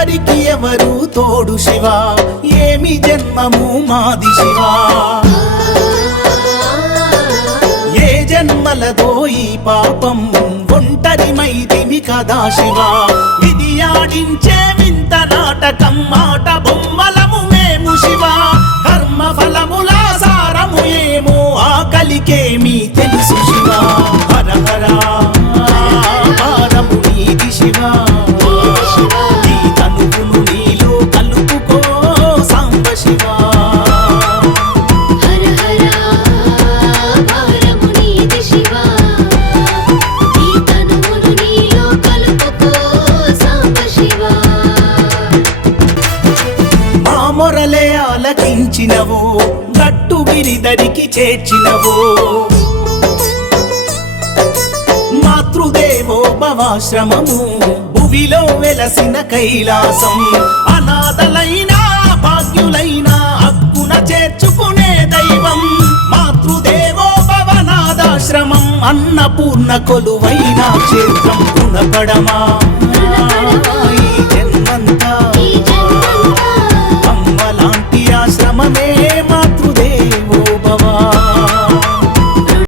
ఎవరికి ఎవరు తోడు శివ? ఏమి జన్మము మాది శివా? ఏ జన్మలదో ఈ పాపం ఒంటరి మైదిమి కదా శివా? ఇది ఆడించే వింత నాటకం మాట బొమ్మలము మేము శివా. కర్మ ఫలముల సారము ఏమో ఆకలికేమి తెలుసు శివా. హర హర భారము నీది శివా. మొరలే ఆలకించినవు గట్టు గిరిదరికి చేర్చినవు. మాతృదేవో భవాశ్రమము భువిలో వెలసిన కైలాసం అనాథలైన మాతృదేవో భవనాదాశ్రమం అన్నపూర్ణ కొలువైన క్షేత్రం గుణపడమా